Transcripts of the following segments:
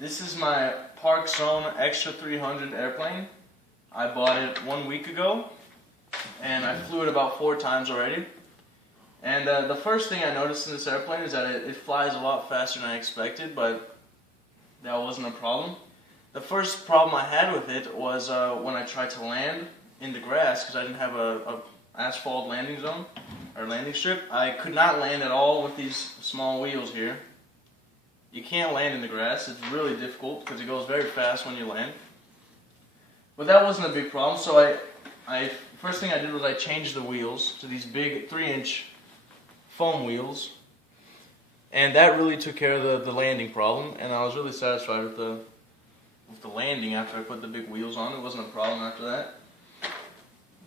This is my parkzone Extra 300 airplane. I bought it 1 week ago, and I flew it about 4 times already. And the first thing I noticed in this airplane is that it flies a lot faster than I expected, but that wasn't a problem. The first problem I had with it was when I tried to land in the grass, because I didn't have a asphalt landing zone, or landing strip. I could not land at all with these small wheels here. You can't land in the grass. It's really difficult because it goes very fast when you land. But that wasn't a big problem, so first thing I did was I changed the wheels to these big 3-inch foam wheels, and that really took care of the landing problem, and I was really satisfied with the landing after I put the big wheels on. It wasn't a problem after that.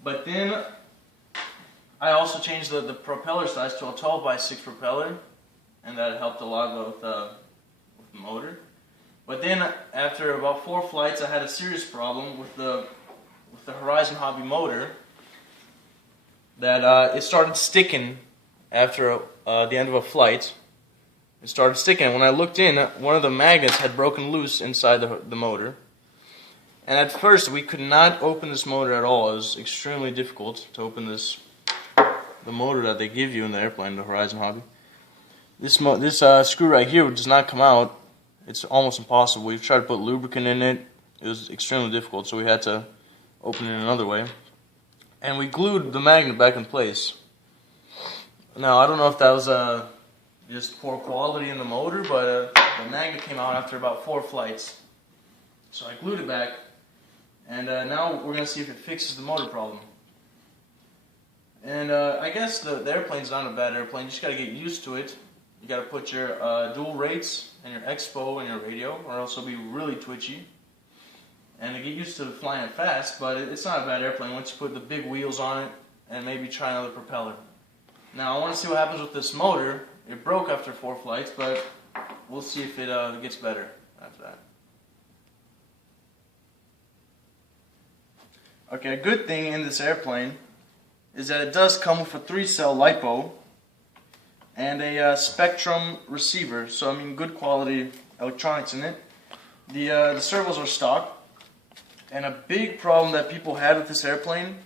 But then I also changed the propeller size to a 12x6 propeller, and that helped a lot with the motor. But then after about 4 flights, I had a serious problem with the Horizon Hobby motor, that it started sticking after the end of a flight. It started sticking, and when I looked in, one of the magnets had broken loose inside the motor. And at first, we could not open this motor at all. It was extremely difficult to open the motor that they give you in the airplane, the Horizon Hobby. This screw right here does not come out. It's almost impossible. We've tried to put lubricant in it. It was extremely difficult, so we had to open it another way. And we glued the magnet back in place. Now, I don't know if that was just poor quality in the motor, but the magnet came out after about 4 flights. So I glued it back, and now we're going to see if it fixes the motor problem. And I guess the airplane's not a bad airplane. You just got to get used to it. You got to put your dual rates and your expo and your radio, or else it'll be really twitchy. And to get used to flying it fast, but it's not a bad airplane once you put the big wheels on it and maybe try another propeller. Now I want to see what happens with this motor. It broke after 4 flights, but we'll see if it gets better after that. Okay, a good thing in this airplane is that it does come with a 3-cell LiPo and a Spectrum receiver, so I mean good quality electronics in it. The servos are stock, and a big problem that people had with this airplane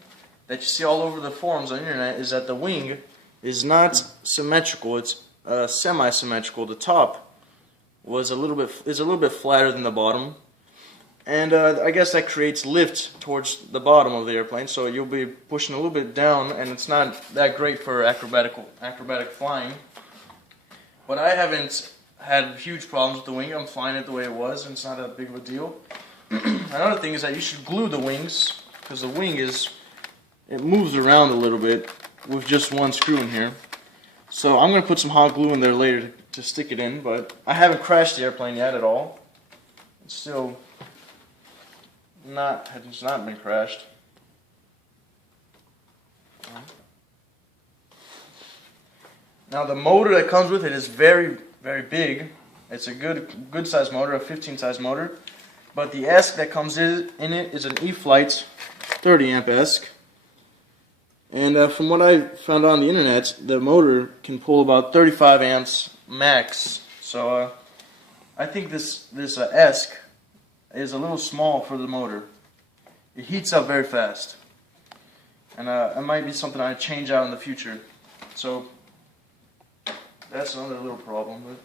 that you see all over the forums on the internet is that the wing is not symmetrical. It's semi-symmetrical. The top is a little bit flatter than the bottom, and I guess that creates lift towards the bottom of the airplane, so you'll be pushing a little bit down, and it's not that great for acrobatic flying. But I haven't had huge problems with the wing. I'm flying it the way it was, and it's not that big of a deal. Another thing is that you should glue the wings, because the wing it moves around a little bit with just one screw in here. So I'm going to put some hot glue in there later to stick it in, but I haven't crashed the airplane yet at all. It's still it's not been crashed. Now the motor that comes with it is very, very big. It's a good size motor, a 15 size motor. But the ESC that comes in it is an E-Flight 30 amp ESC. And from what I found on the internet, the motor can pull about 35 amps max. So I think this ESC is a little small for the motor. It heats up very fast. And it might be something I change out in the future. So that's another little problem. But